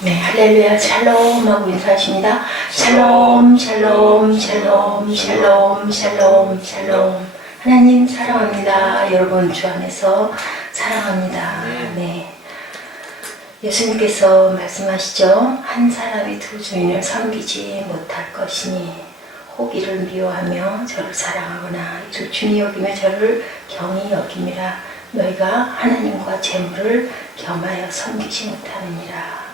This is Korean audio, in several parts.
네, 할렐루야, 샬롬 하고 인사하십니다. 샬롬, 샬롬, 샬롬, 샬롬, 샬롬, 샬롬. 하나님 사랑합니다. 여러분 주 안에서 사랑합니다. 네. 예수님께서 말씀하시죠. 한 사람이 두 주인을 섬기지 못할 것이니 혹 이를 미워하며 저를 사랑하거나 이를 중히 여기며 저를 경히 여김이라. 너희가 하나님과 재물을 겸하여 섬기지 못하느니라.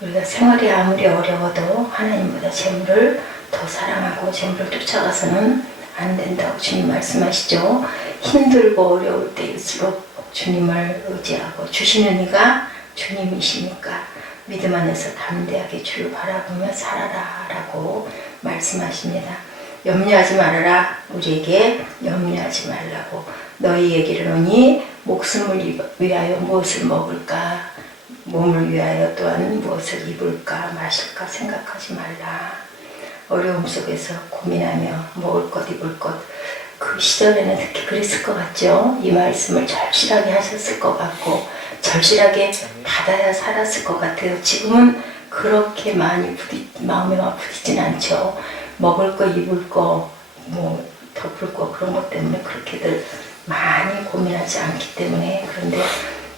우리가 생활이 아무리 어려워도 하나님보다 재물을 더 사랑하고 재물을 쫓아가서는 안 된다고 주님 말씀하시죠. 힘들고 어려울 때일수록 주님을 의지하고 주시는 이가 주님이시니까 믿음 안에서 담대하게 주를 바라보며 살아라 라고 말씀하십니다. 염려하지 말아라. 우리에게 염려하지 말라고. 너희에게 이르노니 목숨을 위하여 무엇을 먹을까, 몸을 위하여 또한 무엇을 입을까 마실까 생각하지 말라. 어려움 속에서 고민하며 먹을 것 입을 것, 그 시절에는 특히 그랬을 것 같죠. 이 말씀을 절실하게 하셨을 것 같고 절실하게 받아야 살았을 것 같아요. 지금은 그렇게 많이 마음에 부딪진 않죠. 먹을 거 입을 거 뭐 덮을 거 그런 것 때문에 그렇게들 많이 고민하지 않기 때문에. 그런데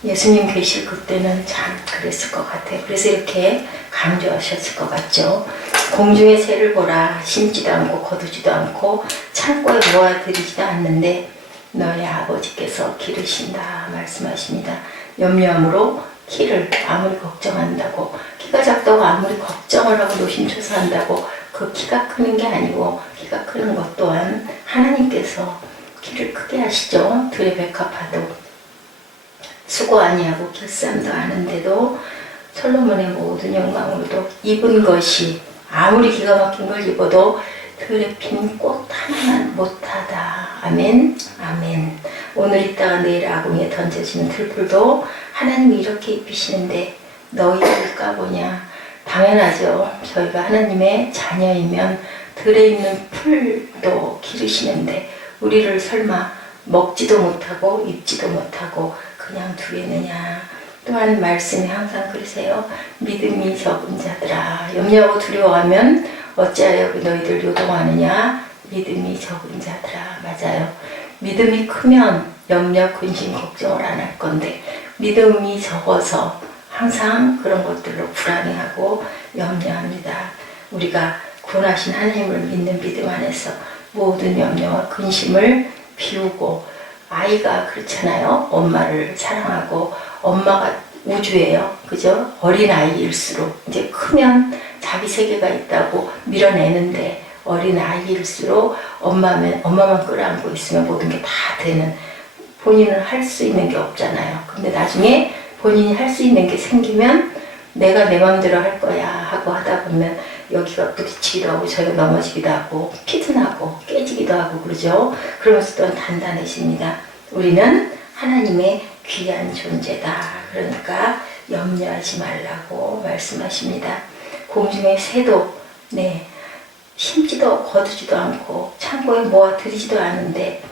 예수님 계실 그때는 참 그랬을 것 같아요. 그래서 이렇게 강조하셨을 것 같죠. 공중의 새를 보라. 심지도 않고 거두지도 않고 창고에 모아들이지도 않는데 너의 아버지께서 기르신다 말씀하십니다. 염려함으로 키를 아무리 걱정한다고, 키가 작다고 아무리 걱정을 하고 노심초사한다고 그 키가 크는 게 아니고, 키가 크는 것 또한 하나님께서 키를 크게 하시죠. 들의 백합화도 수고 아니하고 길쌈도 아는데도 솔로몬의 모든 영광으로도 입은 것이 아무리 기가 막힌 걸 입어도 들에 핀 꽃 하나만 못하다. 아멘, 아멘. 오늘 있다가 내일 아궁이에 던져지는 들풀도 하나님이 이렇게 입히시는데 너희를 까보냐. 당연하죠. 저희가 하나님의 자녀이면 들에 있는 풀도 기르시는데 우리를 설마 먹지도 못하고 입지도 못하고 그냥 두겠느냐. 또한 말씀이 항상 그러세요. 믿음이 적은 자들아, 염려하고 두려워하면 어찌하여 너희들 요동하느냐. 믿음이 적은 자들아. 맞아요. 믿음이 크면 염려, 근심, 걱정을 안 할 건데 믿음이 적어서 항상 그런 것들로 불안해하고 염려합니다. 우리가 구원하신 하나님을 믿는 믿음 안에서 모든 염려와 근심을 비우고, 아이가 그렇잖아요. 엄마를 사랑하고 엄마가 우주예요. 그죠? 어린아이일수록 이제 크면 자기 세계가 있다고 밀어내는데 어린아이일수록 엄마만 끌어안고 있으면 모든 게 다 되는, 본인은 할 수 있는 게 없잖아요. 근데 나중에 본인이 할 수 있는 게 생기면 내가 내 마음대로 할 거야 하고 하다 보면 여기가 부딪히기도 하고 저기가 넘어지기도 하고 피도 나고 깨지기도 하고 그러죠. 그러면서 또한 단단해집니다. 우리는 하나님의 귀한 존재다. 그러니까 염려하지 말라고 말씀하십니다. 공중의 새도 심지도 거두지도 않고 창고에 모아들이지도 않은데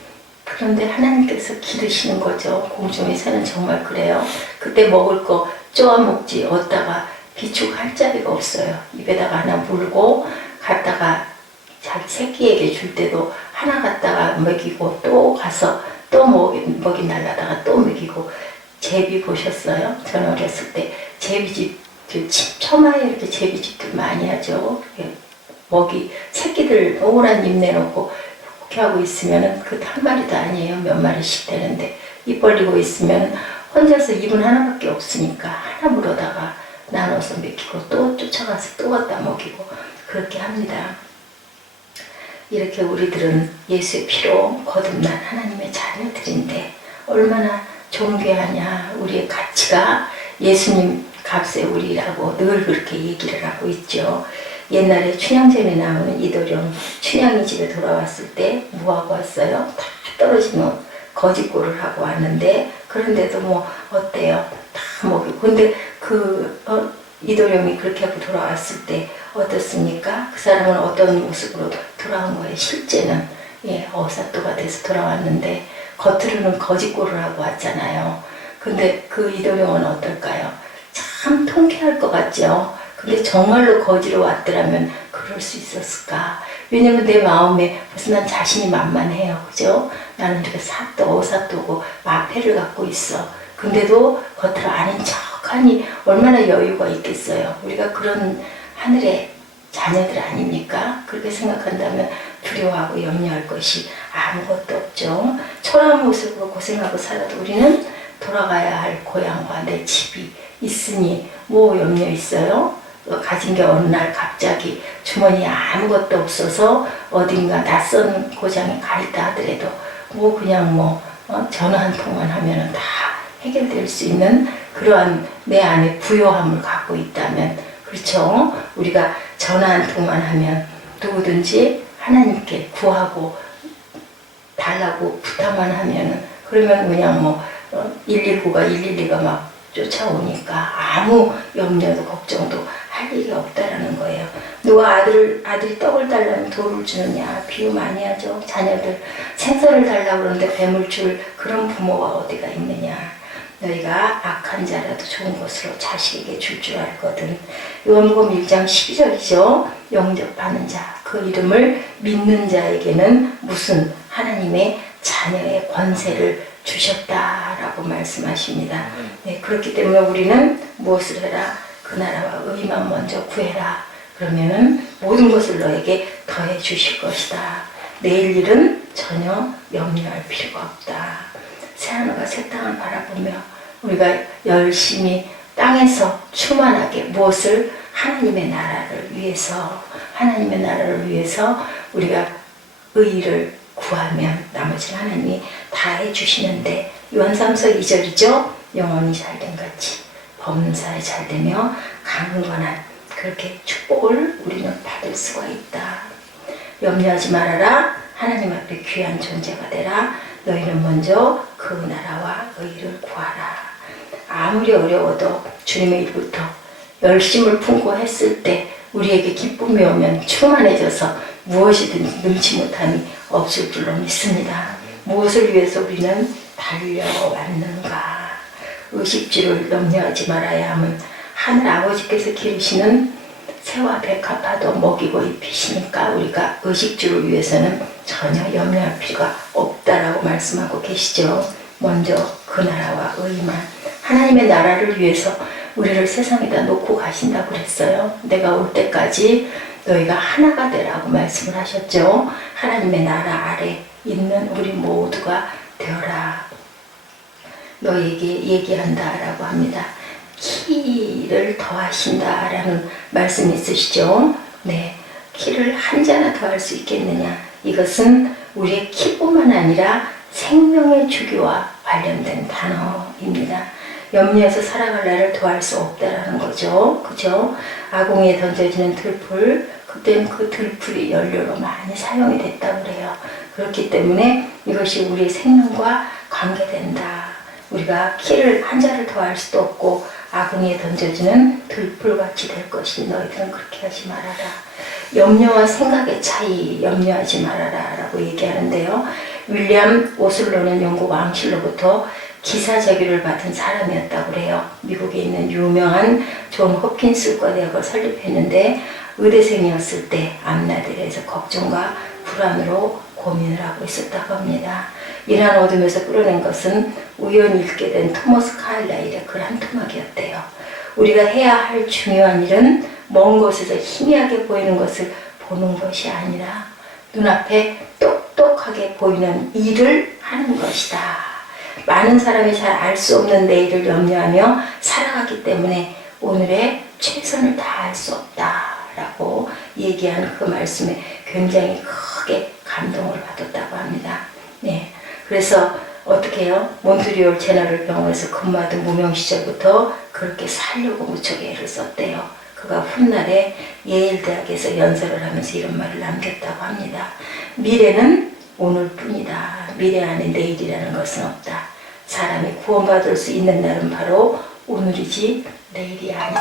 그런데 하나님께서 기르시는 거죠. 공중의 새는 정말 그래요. 그때 먹을 거 쪼아먹지 얻다가 비축할 자리가 없어요. 입에다가 하나 물고 갔다가 자기 새끼에게 줄 때도 하나 갖다가 먹이고 또 가서 또 먹이 날라다가 또 먹이고. 제비 보셨어요? 저는 어렸을 때 제비집, 처마에 이렇게 제비집들 많이 하죠. 먹이 새끼들 오란 입 내놓고 이렇게 하고 있으면은 그 한 마리도 아니에요. 몇 마리씩 되는데 입 벌리고 있으면 혼자서 입은 하나밖에 없으니까 하나 물어다가 나눠서 먹이고 또 쫓아가서 또 갖다 먹이고 그렇게 합니다. 이렇게 우리들은 예수의 피로 거듭난 하나님의 자녀들인데 얼마나 존귀하냐. 우리의 가치가 예수님 값에 우리라고 늘 그렇게 얘기를 하고 있죠. 옛날에 춘향전에 나오는 이도령, 춘향이 집에 돌아왔을 때 뭐하고 왔어요? 다 떨어진 옷, 거짓골을 하고 왔는데 그런데도 뭐 어때요? 다 먹이고. 근데 이도령이 그렇게 하고 돌아왔을 때 어떻습니까? 그 사람은 어떤 모습으로 돌아온 거예요? 실제는 어사또가 돼서 돌아왔는데 겉으로는 거짓골을 하고 왔잖아요. 근데 그 이도령은 어떨까요? 참 통쾌할 것 같죠. 근데 정말로 거지로 왔더라면 그럴 수 있었을까? 왜냐면 내 마음에 벌써 난 자신이 만만해요. 그죠? 나는 이렇게 사또 어사또고 마패를 갖고 있어. 근데도 겉으로 아닌 척하니 얼마나 여유가 있겠어요. 우리가 그런 하늘의 자녀들 아닙니까? 그렇게 생각한다면 두려워하고 염려할 것이 아무것도 없죠. 초라한 모습으로 고생하고 살아도 우리는 돌아가야 할 고향과 내 집이 있으니 뭐 염려 있어요? 가진 게 어느 날 갑자기 주머니에 아무것도 없어서 어딘가 낯선 고장에 가 있다 하더라도 뭐 그냥 전화 한 통만 하면은 다 해결될 수 있는 그러한 내 안에 부요함을 갖고 있다면, 그렇죠? 우리가 전화 한 통만 하면 누구든지 하나님께 구하고 달라고 부탁만 하면은, 그러면 그냥 119가 112가 막 쫓아오니까 아무 염려도 걱정도 할 일이 없다라는 거예요. 누가 아들이 떡을 달라면 돌을 주느냐, 비유 많이 하죠. 자녀들 생선을 달라고 그러는데 뱀을 줄 그런 부모가 어디가 있느냐. 너희가 악한 자라도 좋은 것으로 자식에게 줄 줄 알거든. 요한복음 1장 12절이죠. 영접하는 자, 그 이름을 믿는 자에게는 무슨 하나님의 자녀의 권세를 주셨다라고 말씀하십니다. 네, 그렇기 때문에 우리는 무엇을 해라? 그 나라와 의만 먼저 구해라. 그러면은 모든 것을 너에게 더해 주실 것이다. 내일 일은 전혀 염려할 필요가 없다. 새하늘과 새 땅을 바라보며 우리가 열심히 땅에서 충만하게 무엇을 하나님의 나라를 위해서 우리가 의를 구하면 나머지는 하나님이 다 해주시는데, 요한3서 2절이죠. 영원히 잘된 같이 범사에 잘되며 강건한 그렇게 축복을 우리는 받을 수가 있다. 염려하지 말아라. 하나님 앞에 귀한 존재가 되라. 너희는 먼저 그 나라와 의를 구하라. 아무리 어려워도 주님의 일부터 열심을 품고 했을 때 우리에게 기쁨이 오면 충만해져서 무엇이든 능치 못함이 없을 줄로 믿습니다. 무엇을 위해서 우리는 달려왔는가? 의식주를 염려하지 말아야 함은 하늘 아버지께서 기르시는 새와 백합화도 먹이고 입히시니까 우리가 의식주를 위해서는 전혀 염려할 필요가 없다라고 말씀하고 계시죠. 먼저 그 나라와 의만, 하나님의 나라를 위해서 우리를 세상에다 놓고 가신다고 그랬어요. 내가 올 때까지 너희가 하나가 되라고 말씀을 하셨죠. 하나님의 나라 아래 있는 우리 모두가 되어라. 너희에게 얘기한다라고 합니다. 키를 더하신다라는 말씀이 있으시죠. 네, 키를 한 자나 더할 수 있겠느냐. 이것은 우리의 키뿐만 아니라 생명의 주기와 관련된 단어입니다. 염려해서 살아갈 나를 더할 수 없다라는 거죠. 그죠? 아궁이에 던져지는 들풀, 그때는 그 들풀이 연료로 많이 사용이 됐다고 그래요. 그렇기 때문에 이것이 우리의 생명과 관계된다. 우리가 키를 한 자를 더할 수도 없고 아궁이에 던져지는 들풀같이 될 것이 너희들은 그렇게 하지 말아라. 염려와 생각의 차이, 염려하지 말아라 라고 얘기하는데요. 윌리엄 오슬로는 영국 왕실로부터 기사자규를 받은 사람이었다고 그래요. 미국에 있는 유명한 존 홉킨스 의과대학을 설립했는데 의대생이었을 때 앞나들에서 걱정과 불안으로 고민을 하고 있었다고 합니다. 이러한 어둠에서 끌어낸 것은 우연히 읽게 된 토머스 카일라일의 글 한 토막이었대요. 우리가 해야 할 중요한 일은 먼 곳에서 희미하게 보이는 것을 보는 것이 아니라 눈앞에 똑똑하게 보이는 일을 하는 것이다. 많은 사람이 잘 알 수 없는 내일을 염려하며 살아가기 때문에 오늘의 최선을 다할 수 없다라고 얘기한 그 말씀에 굉장히 크게 감동을 받았다고 합니다. 네, 그래서 어떻게 해요? 몬트리올 제너럴 병원에서 근무하던 무명 시절부터 그렇게 살려고 무척 애를 썼대요. 그가 훗날에 예일 대학에서 연설을 하면서 이런 말을 남겼다고 합니다. 미래는 오늘뿐이다. 미래 안에 내일이라는 것은 없다. 사람이 구원받을 수 있는 날은 바로 오늘이지 내일이 아니다.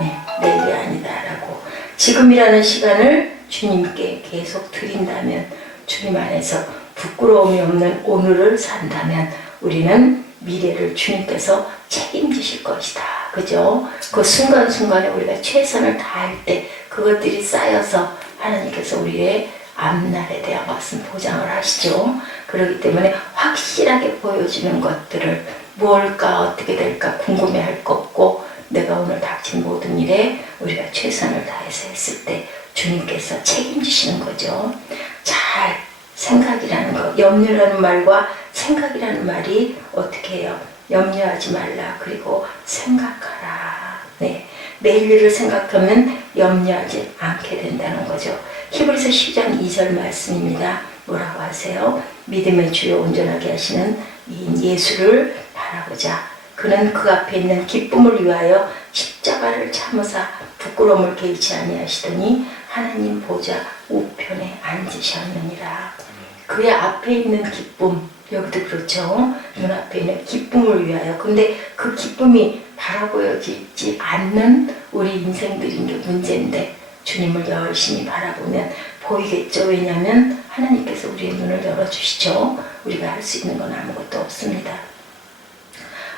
네, 내일이 아니다라고. 지금이라는 시간을 주님께 계속 드린다면, 주님 안에서 부끄러움이 없는 오늘을 산다면 우리는 미래를 주님께서 책임지실 것이다. 그죠? 그 순간순간에 우리가 최선을 다할 때 그것들이 쌓여서 하나님께서 우리의 앞날에 대한 것은 보장을 하시죠. 그렇기 때문에 확실하게 보여주는 것들을 뭘까 어떻게 될까 궁금해할 것 없고 내가 오늘 닥친 모든 일에 우리가 최선을 다해서 했을 때 주님께서 책임지시는 거죠. 잘 생각이라는 거, 염려라는 말과 생각이라는 말이 어떻게 해요? 염려하지 말라. 그리고 생각하라. 네. 내일 일을 생각하면 염려하지 않게 된다는 거죠. 히브리서 10장 2절 말씀입니다. 뭐라고 하세요? 믿음의 주요 온전하게 하시는 이인 예수를 바라보자. 그는 그 앞에 있는 기쁨을 위하여 십자가를 참으사 부끄러움을 개의치 아니하시더니 하나님 보좌 우편에 앉으셨느니라. 그의 앞에 있는 기쁨, 여기도 그렇죠. 눈앞에 있는 기쁨을 위하여. 근데 그 기쁨이 바라보여지지 않는 우리 인생들인 게 문제인데 주님을 열심히 바라보면 보이겠죠. 왜냐하면 하나님께서 우리의 눈을 열어주시죠. 우리가 할 수 있는 건 아무것도 없습니다.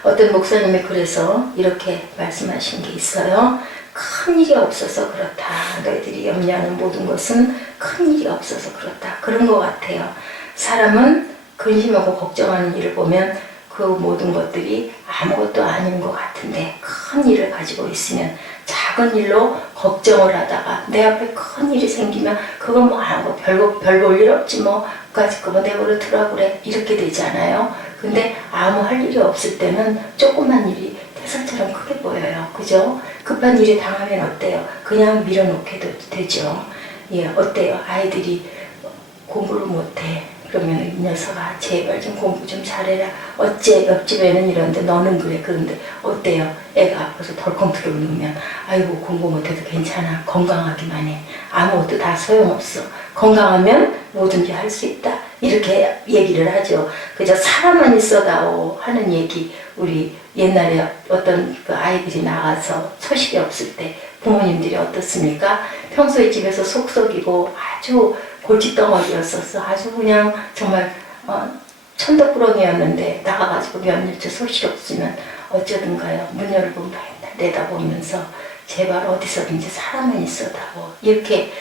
어떤 목사님이 그래서 이렇게 말씀하신 게 있어요. 큰 일이 없어서 그렇다. 너희들이 염려하는 모든 것은 큰 일이 없어서 그렇다. 그런 것 같아요. 사람은 근심하고 걱정하는 일을 보면 그 모든 것들이 아무것도 아닌 것 같은데 큰 일을 가지고 있으면 작은 일로 걱정을 하다가 내 앞에 큰 일이 생기면 그건 뭐 아무 별 볼 일 없지 뭐 그까짓 거 뭐 내버려 두라 그래 이렇게 되잖아요. 근데 아무 할 일이 없을 때는 조그만 일이 태산처럼 크게 보여요. 그죠? 급한 일이 당하면 어때요? 그냥 밀어놓게도 되죠. 예, 어때요? 아이들이 공부를 못해. 그러면 이 녀석아 제발 좀 공부 좀 잘해라. 어째 옆집에는 이런데 너는 그래. 그런데 어때요? 애가 아파서 덜컹 들어오면 아이고 공부 못해도 괜찮아. 건강하기만 해. 아무것도 다 소용없어. 건강하면 뭐든지 할 수 있다. 이렇게 얘기를 하죠. 그저 사람만 있어다오 하는 얘기. 우리 옛날에 어떤 그 아이들이 나가서 소식이 없을 때 부모님들이 어떻습니까? 평소에 집에서 속썩이고 아주 골칫덩어리였었어. 아주 그냥 정말 천덕꾸러기였는데 나가가지고 몇 년째 소식 없으면 어쩌든가요. 문 열고 맨날 내다보면서 제발 어디서든지 사람만 있어다오 이렇게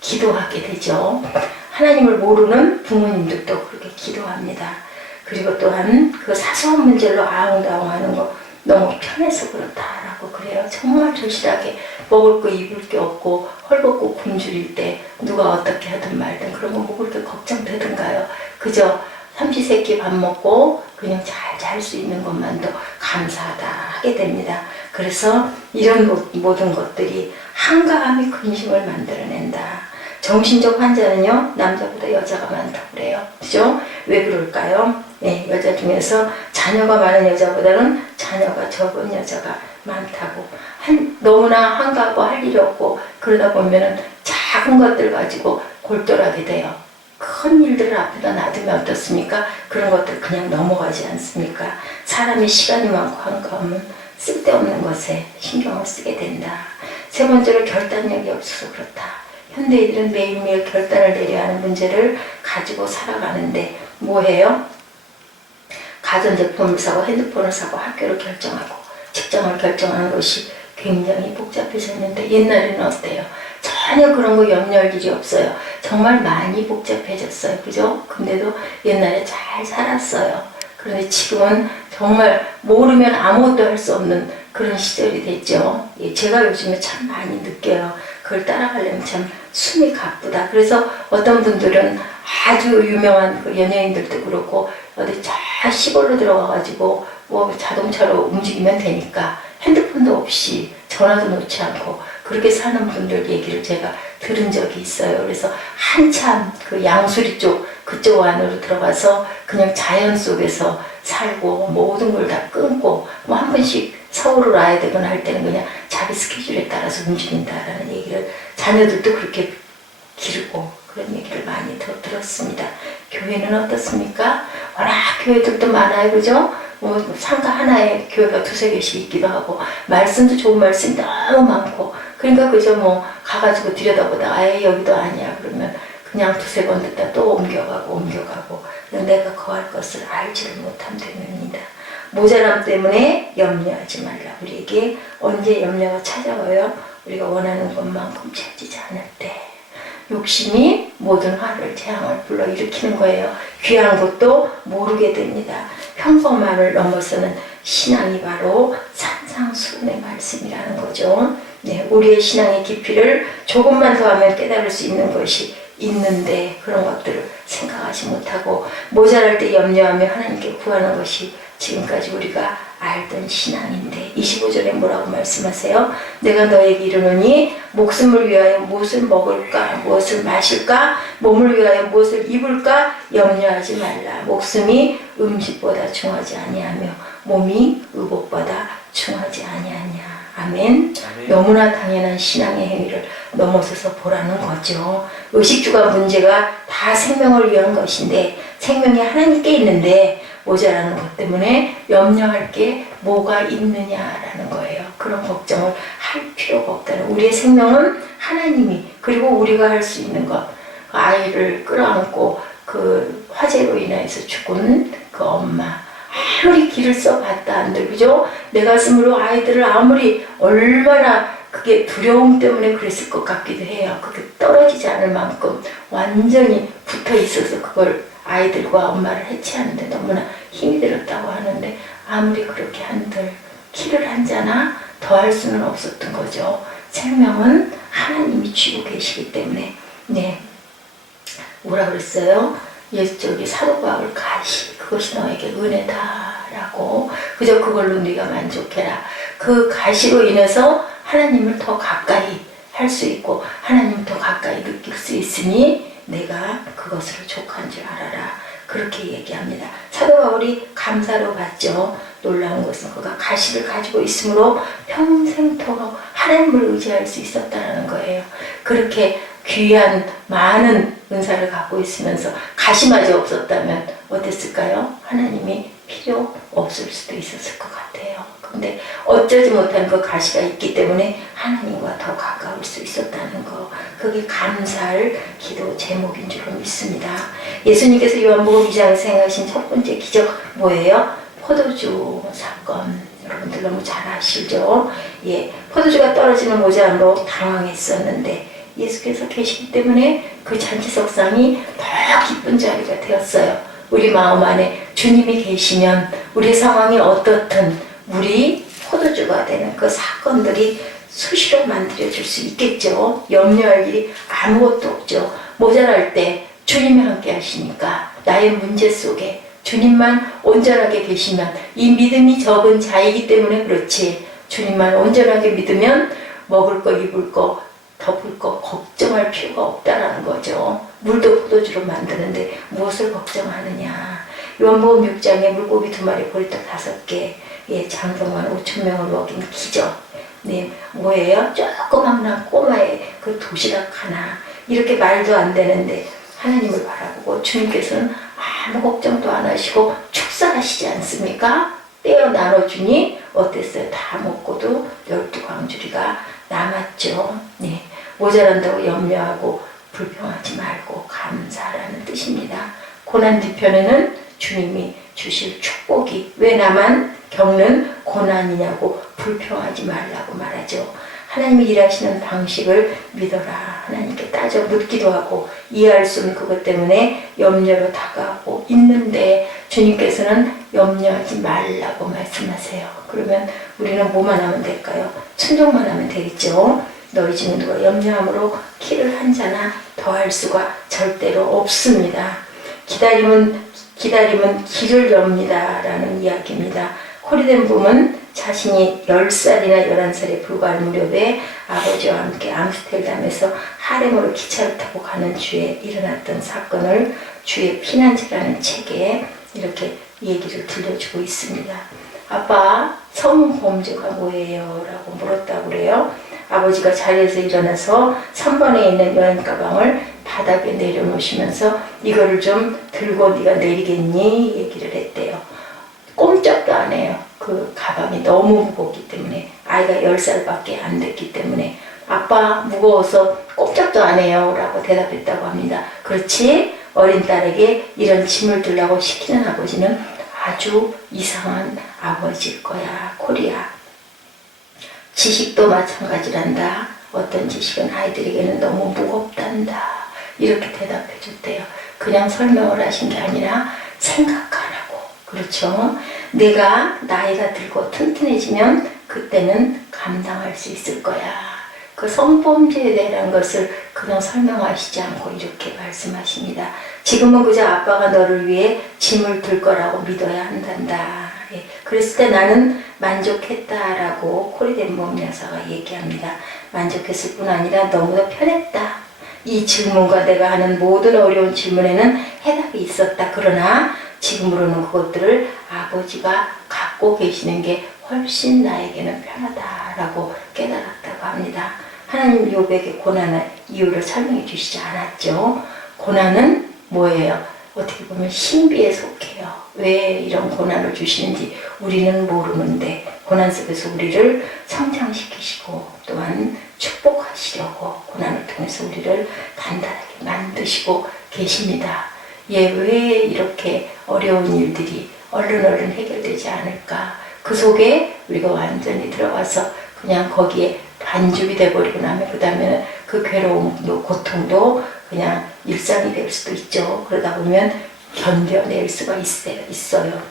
기도하게 되죠. 하나님을 모르는 부모님들도 그렇게 기도합니다. 그리고 또한 그 사소한 문제로 아웅다웅하는 거 너무 편해서 그렇다라고 그래요. 정말 절실하게 먹을 거 입을 게 없고 헐벗고 굶주릴 때 누가 어떻게 하든 말든 그런 거 뭐 그렇게 걱정되든가요. 그저 삼시세끼 밥 먹고 그냥 잘 잘 수 있는 것만도 감사하다 하게 됩니다. 그래서 이런 모든 것들이 한가함이 근심을 만들어낸다. 정신적 환자는요 남자보다 여자가 많다고 그래요. 그죠? 왜 그럴까요? 네, 여자 중에서 자녀가 많은 여자보다는 자녀가 적은 여자가 많다고. 너무나 한가하고 할 일이 없고 그러다 보면은 작은 것들 가지고 골똘하게 돼요. 큰 일들을 앞에다 놔두면 어떻습니까? 그런 것들 그냥 넘어가지 않습니까? 사람이 시간이 많고 한가하면 쓸데없는 것에 신경을 쓰게 된다. 세 번째로 결단력이 없어서 그렇다. 현대인들은 매일매일 결단을 내려야 하는 문제를 가지고 살아가는데 뭐해요? 가전제품을 사고 핸드폰을 사고 학교를 결정하고 직장을 결정하는 것이 굉장히 복잡해졌는데 옛날에는 어때요? 전혀 그런 거 염려할 일이 없어요. 정말 많이 복잡해졌어요. 그죠? 근데도 옛날에 잘 살았어요. 그런데 지금은 정말 모르면 아무것도 할 수 없는 그런 시절이 됐죠. 예, 제가 요즘에 참 많이 느껴요. 그걸 따라가려면 참 숨이 가쁘다. 그래서 어떤 분들은 아주 유명한 그 연예인들도 그렇고 어디 저 시골로 들어가가지고 뭐 자동차로 움직이면 되니까 핸드폰도 없이 전화도 놓지 않고 그렇게 사는 분들 얘기를 제가 들은 적이 있어요. 그래서 한참 그 양수리 쪽 그쪽 안으로 들어가서 그냥 자연 속에서 살고 모든 걸 다 끊고 뭐 한 번씩 서울을 와야 되거나 할 때는 그냥 자기 스케줄에 따라서 움직인다라는 얘기를 자녀들도 그렇게 기르고 그런 얘기를 많이 들었습니다. 교회는 어떻습니까? 워낙 교회들도 많아요. 그죠? 뭐 상가 하나에 교회가 두세 개씩 있기도 하고 말씀도 좋은 말씀이 너무 많고 그러니까 그저 뭐 가가지고 들여다보다 아예 여기도 아니야 그러면 그냥 두세 번 듣다 또 옮겨가고 내가 거할 것을 알지를 못함 되는이다. 모자람 때문에 염려하지 말라. 우리에게 언제 염려가 찾아와요? 우리가 원하는 것만큼 찾지 않을 때. 욕심이 모든 화를 재앙을 불러일으키는 거예요. 귀한 것도 모르게 됩니다. 평범함을 넘어서는 신앙이 바로 산상수훈의 말씀이라는 거죠. 네, 우리의 신앙의 깊이를 조금만 더 하면 깨달을 수 있는 것이 있는데 그런 것들을 생각하지 못하고 모자랄 때 염려하며 하나님께 구하는 것이 지금까지 우리가 알던 신앙인데 25절에 뭐라고 말씀하세요? 내가 너에게 이르노니 목숨을 위하여 무엇을 먹을까 무엇을 마실까 몸을 위하여 무엇을 입을까 염려하지 말라. 목숨이 음식보다 중하지 아니하며 몸이 의복보다 중하지 아니하냐. 아멘. 너무나 당연한 신앙의 행위를 넘어서서 보라는 거죠. 의식주가 문제가 다 생명을 위한 것인데 생명이 하나님께 있는데 모자라는 것 때문에 염려할 게 뭐가 있느냐라는 거예요. 그런 걱정을 할 필요가 없다는. 우리의 생명은 하나님이 그리고 우리가 할 수 있는 것. 아이를 끌어안고 그 화재로 인해서 죽은 그 엄마. 아무리 길을 써봤다 한들 그죠? 내 가슴으로 아이들을 아무리 얼마나 그게 두려움 때문에 그랬을 것 같기도 해요. 그게 떨어지지 않을 만큼 완전히 붙어 있어서 그걸 아이들과 엄마를 해치하는데 너무나 힘이 들었다고 하는데 아무리 그렇게 한들 키를 한자나 더 할 수는 없었던 거죠. 생명은 하나님이 쥐고 계시기 때문에 네 뭐라 그랬어요? 저기 사도 바울 가시 그것이 너에게 은혜다라고 그저 그걸로 네가 만족해라. 그 가시로 인해서 하나님을 더 가까이 할 수 있고 하나님을 더 가까이 느낄 수 있으니 내가 그것으로 족한 줄 알아라. 그렇게 얘기합니다. 사도 바울이 감사로 받죠. 놀라운 것은 그가 가시를 가지고 있으므로 평생토록 하나님을 의지할 수 있었다는 거예요. 그렇게 귀한 많은 은사를 갖고 있으면서 가시마저 없었다면 어땠을까요? 하나님이 필요 없을 수도 있었을 것 같아요. 근데 어쩌지 못한 그 가시가 있기 때문에 하나님과 더 가까울 수 있었다는 거. 그게 감사할 기도 제목인 줄 믿습니다. 예수님께서 요한복음 2장에서 행하신 첫 번째 기적 뭐예요? 포도주 사건. 여러분들 너무 잘 아시죠? 예, 포도주가 떨어지는 모자람으로 당황했었는데 예수께서 계시기 때문에 그 잔치석상이 더 기쁜 자리가 되었어요. 우리 마음 안에 주님이 계시면 우리 상황이 어떻든 우리 포도주가 되는 그 사건들이 수시로 만들어질 수 있겠죠. 염려할 일이 아무것도 없죠. 모자랄 때 주님이 함께 하시니까 나의 문제 속에 주님만 온전하게 계시면 이 믿음이 적은 자이기 때문에 그렇지 주님만 온전하게 믿으면 먹을 거 입을 거 덮을 거 걱정할 필요가 없다라는 거죠. 물도 포도주로 만드는데 무엇을 걱정하느냐. 요한복음 6장에 물고기 2마리 보리떡 5개 예, 장성만 5,000명을 먹인 기적. 네, 뭐예요? 조그맣나 꼬마의 그 도시락 하나 이렇게 말도 안 되는데 하나님을 바라보고 주님께서는 아무 걱정도 안 하시고 축사하시지 않습니까? 떼어 나눠주니 어땠어요? 다 먹고도 12광주리가 남았죠. 네, 모자란다고 염려하고 불평하지 말고 감사라는 뜻입니다. 고난 뒤편에는 주님이 주실 축복이 왜 나만 겪는 고난이냐고 불평하지 말라고 말하죠. 하나님이 일하시는 방식을 믿어라. 하나님께 따져 묻기도 하고 이해할 수 없는 그것 때문에 염려로 다가오고 있는데 주님께서는 염려하지 말라고 말씀하세요. 그러면 우리는 뭐만 하면 될까요? 순종만 하면 되겠죠. 너희 중에 누가 염려함으로 키를 한 자나 더할 수가 절대로 없습니다. 기다림은 길을 엽니다 라는 이야기입니다. 코리덴 붐은 자신이 10살이나 11살에 불과할 무렵에 아버지와 함께 암스테르담에서 하렘으로 기차를 타고 가는 주에 일어났던 사건을 주의 피난처라는 책에 이렇게 얘기를 들려주고 있습니다. 아빠, 성범죄가 뭐예요? 라고 물었다고 그래요. 아버지가 자리에서 일어나서 3번에 있는 여행 가방을 바닥에 내려놓으시면서 이거를 좀 들고 네가 내리겠니? 얘기를 했대요. 꼼짝도 안 해요. 그 가방이 너무 무겁기 때문에 아이가 10살밖에 안 됐기 때문에 아빠 무거워서 꼼짝도 안 해요 라고 대답했다고 합니다. 그렇지 어린 딸에게 이런 짐을 들라고 시키는 아버지는 아주 이상한 아버지일 거야, 코리아. 지식도 마찬가지란다. 어떤 지식은 아이들에게는 너무 무겁단다. 이렇게 대답해 줬대요. 그냥 설명을 하신 게 아니라 생각하라고. 그렇죠? 내가 나이가 들고 튼튼해지면 그때는 감당할 수 있을 거야. 그 성범죄에 대한 것을 그냥 설명하시지 않고 이렇게 말씀하십니다. 지금은 그저 아빠가 너를 위해 짐을 들 거라고 믿어야 한단다. 예. 그랬을 때 나는 만족했다라고 코리덴 몸 여사가 얘기합니다. 만족했을 뿐 아니라 너무나 편했다. 이 질문과 내가 하는 모든 어려운 질문에는 해답이 있었다. 그러나 지금으로는 그것들을 아버지가 갖고 계시는 게 훨씬 나에게는 편하다라고 깨달았다고 합니다. 하나님 욥에게 고난의 이유를 설명해 주시지 않았죠. 고난은 뭐예요? 어떻게 보면 신비에 속해요. 왜 이런 고난을 주시는지 우리는 모르는데 고난 속에서 우리를 성장시키시고 또한 축복하시려고 고난을 통해서 우리를 단단하게 만드시고 계십니다. 예, 왜 이렇게 어려운 일들이 얼른 해결되지 않을까? 그 속에 우리가 완전히 들어가서 그냥 거기에 반죽이 돼버리고 나면 그 다음에는 그 괴로움도 고통도 그냥 일상이 될 수도 있죠. 그러다 보면 견뎌낼 수가 있어요.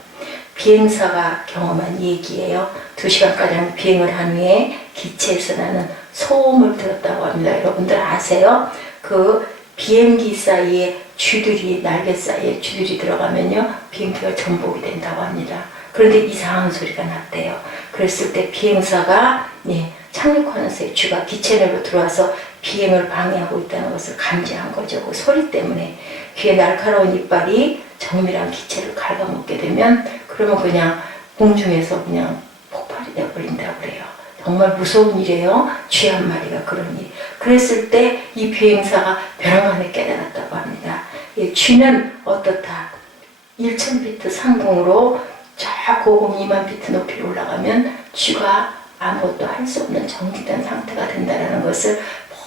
비행사가 경험한 얘기예요. 2시간가량 비행을 한 후에 기체에서 나는 소음을 들었다고 합니다. 여러분들 아세요? 그 비행기 사이에 쥐들이, 날개 사이에 쥐들이 들어가면요 비행기가 전복이 된다고 합니다. 그런데 이상한 소리가 났대요. 그랬을 때 비행사가 착륙하는 새에 쥐가 기체 내로 들어와서 비행을 방해하고 있다는 것을 감지한 거죠. 그 소리 때문에 귀에 날카로운 이빨이 정밀한 기체를 갉아먹게 되면 그러면 그냥 공중에서 그냥 폭발이 되어버린다고 그래요. 정말 무서운 일이에요. 쥐 한 마리가 그런 일. 그랬을 때 이 비행사가 벼랑간에 깨달았다고 합니다. 쥐는 어떻다? 1000피트 상공으로 저 고공 2만 피트 높이로 올라가면 쥐가 아무것도 할 수 없는 정지된 상태가 된다는 것을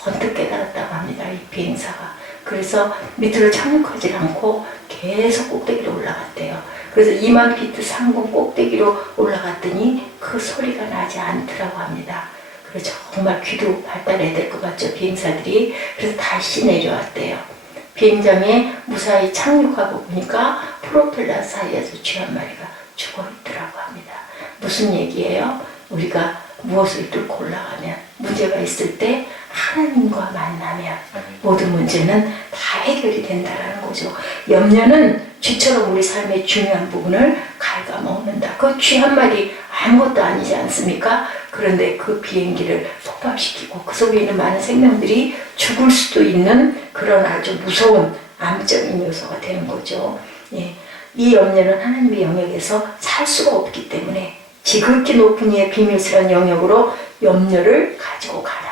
번뜩 깨달았다고 합니다. 이 비행사가. 그래서 밑으로 착륙하지 않고 계속 꼭대기로 올라갔대요. 그래서 2만 피트 상공 꼭대기로 올라갔더니 그 소리가 나지 않더라고 합니다. 그래서 정말 귀도 발달해야 될 것 같죠, 비행사들이. 그래서 다시 내려왔대요. 비행장에 무사히 착륙하고 보니까 프로펠러 사이에서 쥐 한 마리가 죽어 있더라고 합니다. 무슨 얘기예요? 우리가 무엇을 뚫고 올라가면, 문제가 있을 때 하나님과 만나면 모든 문제는 다 해결이 된다는 거죠. 염려는 쥐처럼 우리 삶의 중요한 부분을 갉아먹는다. 그 쥐 한 마리 아무것도 아니지 않습니까? 그런데 그 비행기를 폭발시키고 그 속에 있는 많은 생명들이 죽을 수도 있는 그런 아주 무서운 암적인 요소가 되는 거죠. 이 염려는 하나님의 영역에서 살 수가 없기 때문에 지극히 높은 이의 비밀스러운 영역으로 염려를 가지고 가라.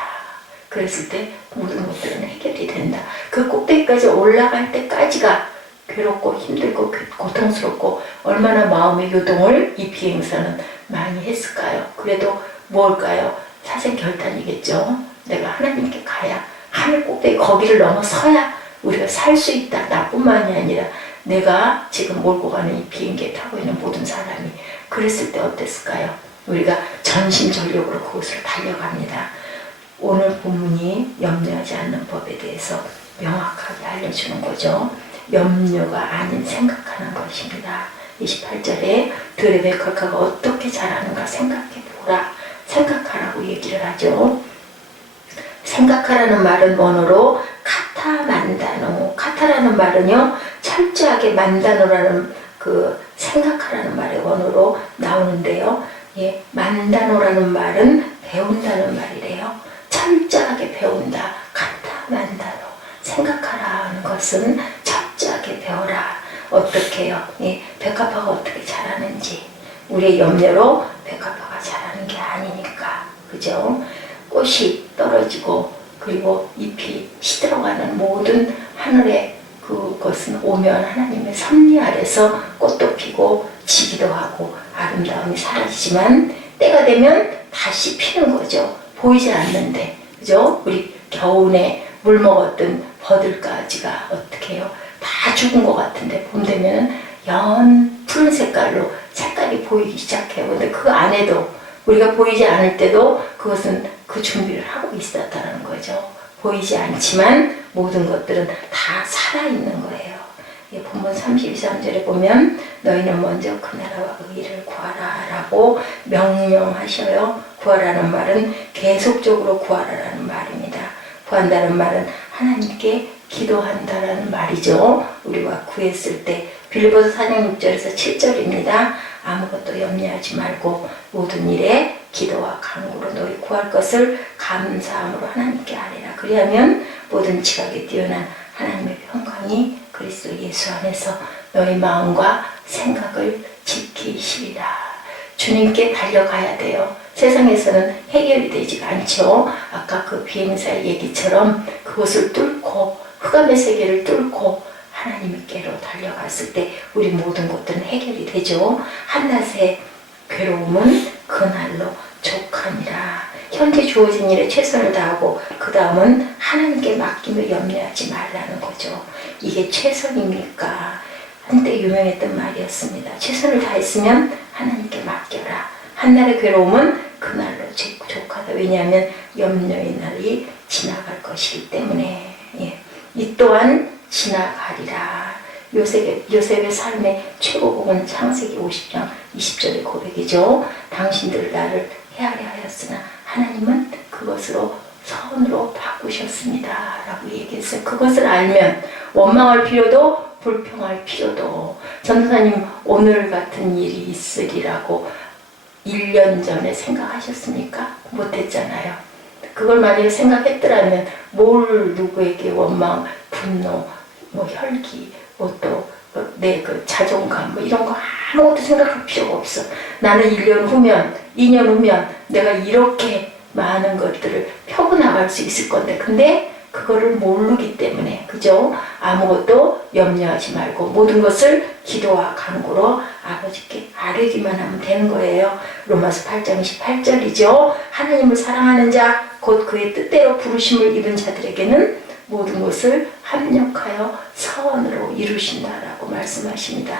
그랬을 때 모든 것들은 해결이 된다. 그 꼭대기까지 올라갈 때까지가 괴롭고 힘들고 고통스럽고 얼마나 마음의 요동을 이 비행사는 많이 했을까요? 그래도 뭘까요? 사생 결단이겠죠. 내가 하나님께 가야, 하늘 꼭대기 거기를 넘어서야 우리가 살 수 있다. 나뿐만이 아니라 내가 지금 몰고 가는 이 비행기에 타고 있는 모든 사람이. 그랬을 때 어땠을까요? 우리가 전심전력으로 그곳을 달려갑니다. 오늘 본문이 염려하지 않는 법에 대해서 명확하게 알려주는 거죠. 염려가 아닌 생각하는 것입니다. 28절에 드레베카가 어떻게 자라는가 생각해보라. 생각하라고 얘기를 하죠. 생각하라는 말은 원어로 카타만다노. 카타라는 말은요, 철저하게 만다노라는 그 생각하라는 말의 원어로 나오는데요. 만다노라는 말은 배운다는 말이래요. 철저하게 배운다. 카타만다노. 생각하라 하는 것은 철저하게 배워라. 어떻게 해요? 백합화가 어떻게 자라는지. 우리의 염려로 백합화가 자라는 게 아니니까. 그죠? 꽃이 떨어지고 그리고 잎이 시들어가는 모든 하늘의 그것은 오면 하나님의 섭리 아래서 꽃도 피고 지기도 하고 아름다움이 사라지지만 때가 되면 다시 피는 거죠. 보이지 않는데. 그죠? 우리 겨우내 물 먹었던 버들가지가 어떻게 해요? 다 죽은 것 같은데 봄 되면 연 푸른 색깔로 색깔이 보이기 시작해요. 근데 그 안에도 우리가 보이지 않을 때도 그것은 그 준비를 하고 있었다는 거죠. 보이지 않지만 모든 것들은 다 살아있는 거예요. 본문 32~33절에 보면 너희는 먼저 그 나라와 의를 구하라 라고 명령하셔요. 구하라는 말은 계속적으로 구하라라는 말입니다. 구한다는 말은 하나님께 기도한다라는 말이죠. 우리가 구했을 때 빌립보서 4장 6절에서 7절입니다. 아무것도 염려하지 말고 모든 일에 기도와 간구로 너희 구할 것을 감사함으로 하나님께 아뢰라. 그리하면 모든 지각에 뛰어난 하나님의 평강이 그리스도 예수 안에서 너희 마음과 생각을 지키시리라. 주님께 달려가야 돼요. 세상에서는 해결이 되지가 않죠. 아까 그 비행사의 얘기처럼 그것을 뚫고 흑암의 세계를 뚫고 하나님께로 달려갔을 때 우리 모든 것들은 해결이 되죠. 한낮의 괴로움은 그날로 족하니라. 현재 주어진 일에 최선을 다하고 그 다음은 하나님께 맡기며 염려하지 말라는 거죠. 이게 최선입니까? 한때 유명했던 말이었습니다. 최선을 다했으면 하나님께 맡겨라. 한날의 괴로움은 그날로 족하다. 왜냐하면 염려의 날이 지나갈 것이기 때문에. 이 또한 지나가리라. 요셉의 삶의 최고봉은 창세기 50장 20절의 고백이죠. 당신들 나를 헤아려 하였으나 하나님은 그것으로 선으로 바꾸셨습니다 라고 얘기했어요. 그것을 알면 원망할 필요도 불평할 필요도. 전도사님 오늘 같은 일이 있으리라고 1년 전에 생각하셨습니까? 못했잖아요. 그걸 만약에 생각했더라면 뭘 누구에게 원망, 분노, 혈기, 또 내 그 자존감 이런 거 아무것도 생각할 필요가 없어. 나는 1년 후면 2년 후면 내가 이렇게 많은 것들을 펴고 나갈 수 있을 건데 근데 그거를 모르기 때문에 그죠? 아무것도 염려하지 말고 모든 것을 기도와 간구로 아버지께 아뢰기만 하면 되는 거예요. 로마서 8장 28절이죠. 하나님을 사랑하는 자 곧 그의 뜻대로 부르심을 입은 자들에게는 모든 것을 합력하여 선으로 이루신다라고 말씀하십니다.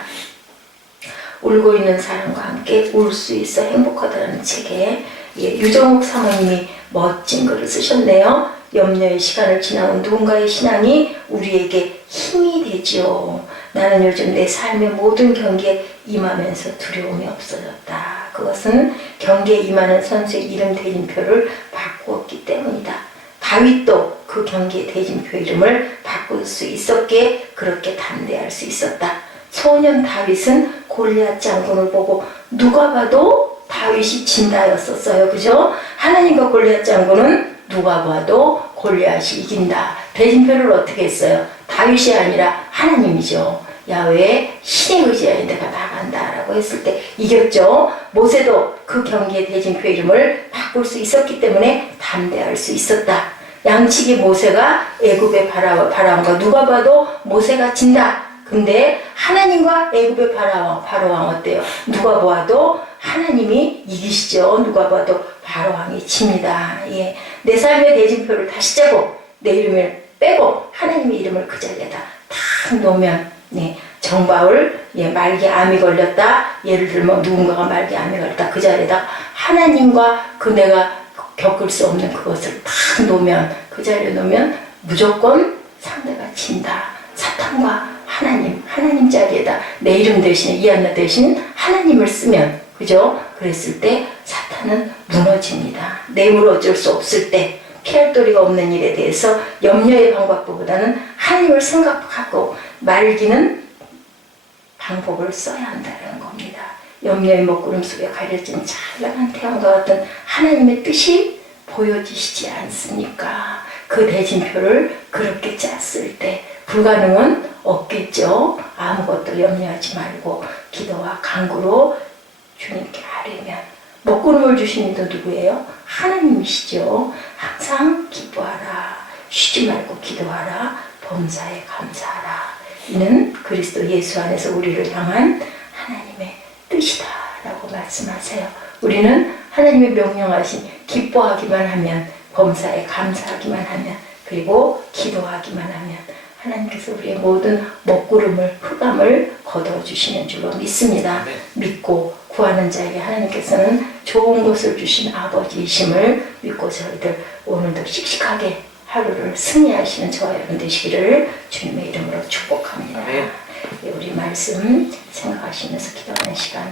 울고 있는 사람과 함께 울 수 있어 행복하다는 책에 유정욱 사모님이 멋진 글을 쓰셨네요. 염려의 시간을 지나온 누군가의 신앙이 우리에게 힘이 되지요. 나는 요즘 내 삶의 모든 경계에 임하면서 두려움이 없어졌다. 그것은 경계에 임하는 선수의 이름 대진표를 바꾸었기 때문이다. 다윗도 그 경계의 대진표 이름을 바꿀 수 있었기에 그렇게 담대할 수 있었다. 소년 다윗은 골리앗 장군을 보고 누가 봐도 다윗이 진다였었어요. 그죠? 하나님과 골리앗 장군은 누가 봐도 골리앗이 이긴다. 대진표를 어떻게 했어요? 다윗이 아니라 하나님이죠. 야훼의 신의 의지하에 내가 나간다라고 했을 때 이겼죠. 모세도 그 경기의 대진표 이름을 바꿀 수 있었기 때문에 담대할 수 있었다. 양치기 모세가 애굽의 바라왕과 누가 봐도 모세가 진다. 근데 하나님과 애굽의 바로왕 어때요? 누가 보아도 하나님이 이기시죠. 누가 봐도 바로왕이 집니다. 내 삶의 대진표를 다시 짜고 내 이름을 빼고 하나님의 이름을 그 자리에다 탁 놓으면 정바울 말기에 암이 걸렸다. 예를 들면 누군가가 말기에 암이 걸렸다. 그 자리에다 하나님과 그 내가 겪을 수 없는 그것을 탁 놓으면 그 자리에 놓으면 무조건 상대가 진다. 사탄과 하나님 자리에다 내 이름 대신에 이한나 대신 하나님을 쓰면 그죠? 그랬을 때 사탄은 무너집니다. 내 힘으로 어쩔 수 없을 때 피할 도리가 없는 일에 대해서 염려의 방법보다는 하나님을 생각하고 말기는 방법을 써야 한다는 겁니다. 염려의 먹구름 속에 가려진 찬란한 태양과 같은 하나님의 뜻이 보여지시지 않습니까? 그 대진표를 그렇게 짰을 때 불가능은 없겠죠. 아무것도 염려하지 말고 기도와 간구로 주님께 아뢰면 먹구름을 주신 이도 누구예요? 하나님이시죠. 항상 기도하라. 쉬지 말고 기도하라. 범사에 감사하라. 이는 그리스도 예수 안에서 우리를 향한 하나님의 뜻이다 라고 말씀하세요. 우리는 하나님의 명령하신 기뻐하기만 하면 범사에 감사하기만 하면 그리고 기도하기만 하면 하나님께서 우리의 모든 먹구름을 흑암을 거둬주시는 줄로 믿습니다. 아멘. 믿고 구하는 자에게 하나님께서는 좋은 것을 주신 아버지이심을 믿고 저희들 오늘도 씩씩하게 하루를 승리하시는 저와 여러분 되시기를 주님의 이름으로 축복합니다. 아멘. 우리 말씀 생각하시면서 기도하는 시간